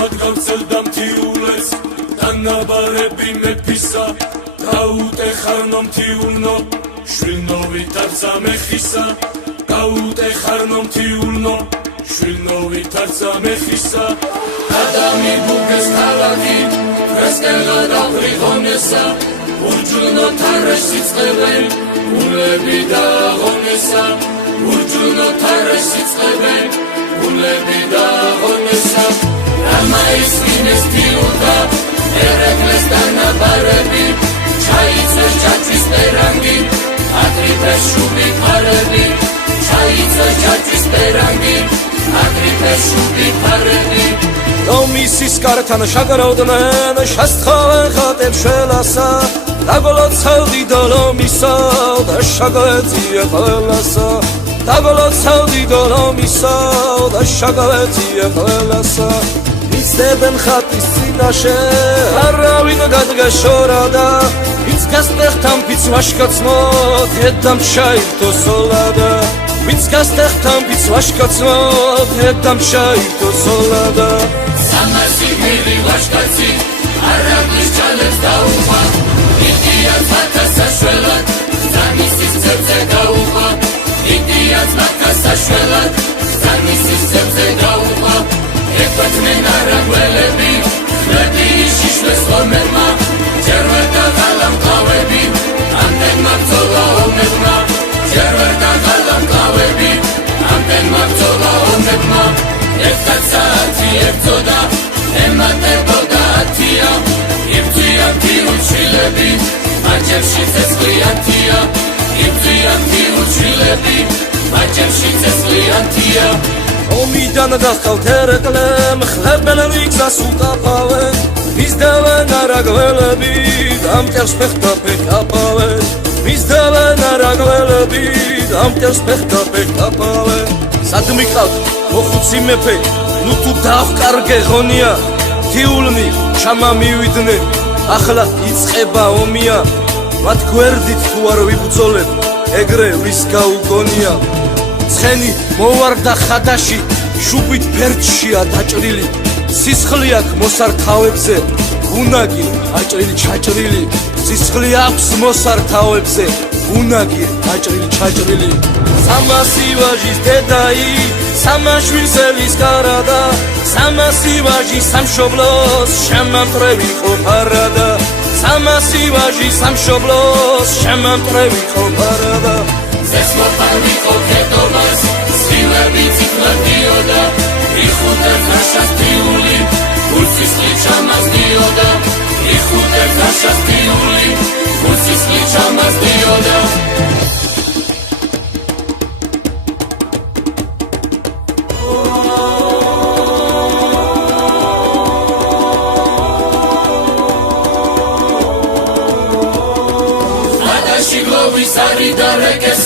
სოფად გავცელდა მთიულეს დანაბარები მეფისა გაუტეხარნო მთიულნო შვილნო ვითარცა მეხისა გაუტეხარნო მთიულნო შვილნო ვითარცა მეხისა ადამიბუგეს ქალაქი ფრესკელა დაბრიღონესა ურჯუნო თარაშ სიწყებენ გულები დაღონესა ურჯუნო თარაშ სიწყებენ გულები დაღონესა რამა ისმინეს თიულდა ერეკლეს დანაბარები ჩაიწეს ჯაჭვის პერანგი აგრიფეს შუბი ფარები ჩაიწეს ჯაჭვის პერანგი აგრიფეს შუბი ფარები ნომისის კართან შაგროვდნენ შესთხავენ ხატებს შველასა დაგოლოცავდი დოლომისა და შაგეწია ყველასა დაგოლოცავდი დოლომისა და შაგეწია ყველასა მისდევენ ხატის წინაშე არავინ გადგაშორადა ვინც გასტეხთან ვინც ვაშკაცმო დედამ ჩაირთო სოლადა ვინც გასტეხთან ვინც ვაშკაცმო დედამ ჩაირთო სოლადა სამასი მილი ვაშკაცი არაბლის ჩალებს დაუხვა იდიაც მათას საშველად ზამისის ძებზე გაუხვა იდიაც მათას საშველად ზამისის ძებზე გაუხვა ეკვეთნენ არაგველები ხლები შიშლეს ლომერმა ჯერ ვერ დაღალა მკლავები ამდენმა ბრძოლა ომებმა ჯერ ვერ დაღალა მკლავები ამდენმა ბრძოლა ომებმა ერთად საათი ებრძოდა ემატებოდა ათია იბრძვია მთიულ შვილები მაჯებში ცეცხლიანთია იბრძვია მთიულ შვილები მაჯებში ცეცხლიანთია ომიდან გახავთ ერეკლემ ხლებენ რიგზას უკაფავენ მისდევენ არაგველები დამტერს ფეხთა ფეხაფავენ მისდევენ არაგველები დამტერს ფეხთა ფეხაფავენ სად მიყავთ მოხუცი მეფე ნუ თუ დავკარგე ღონია თიულნი ჩამამივიდნენ ახლა იწყება ომია მათ გვერდით თუ არ ვიბრძოლებ ეგრე ვის გაუგონია ცხენი მოვარდა ხადაში შუბით ფერჩია დაჭრილი სისხლი აქვს მოსართავებზე უნაგი აჭრილი ჩაჭრილი სისხლი აქვს მოსართავებზე უნაგი აჭრილი ჩაჭრილი სამასი ვაჟის დედაი სამაშვილსელის გარადა სამასი ვაჟი სამშობლოს შემამტრევი ყოფარადა სამასი ვაჟი სამშობლოს შემამტრევი ყოფარადა ზესმოფარვი ყოფედობას სილები ციფლადიოდა იხუტებს რაშას თიული გულსისხლი ჩამაზდიოდა იხუტებს რაშას თიული გულსისხლი ჩამაზდიოდა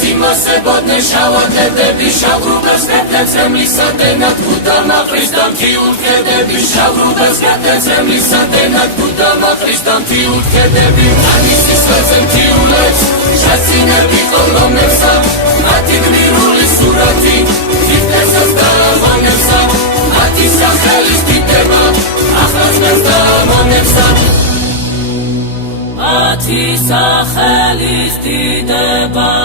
სიმასებოდნენ შავადლები შავრუბას კეთეცემლისადენად გუდამაყრის და მთიულ ქედები შავრუბას კეთეცემლისადენად გუდამაყრის და მთიულ ქედები ანისის ველზე მთიულებს შაცინები ყოლომებსა მათი გმირული სურათი თითესას დააღონებსა მათი სახელის დიდება ახლასმეს დაამონებსა მათი სახელის დიდება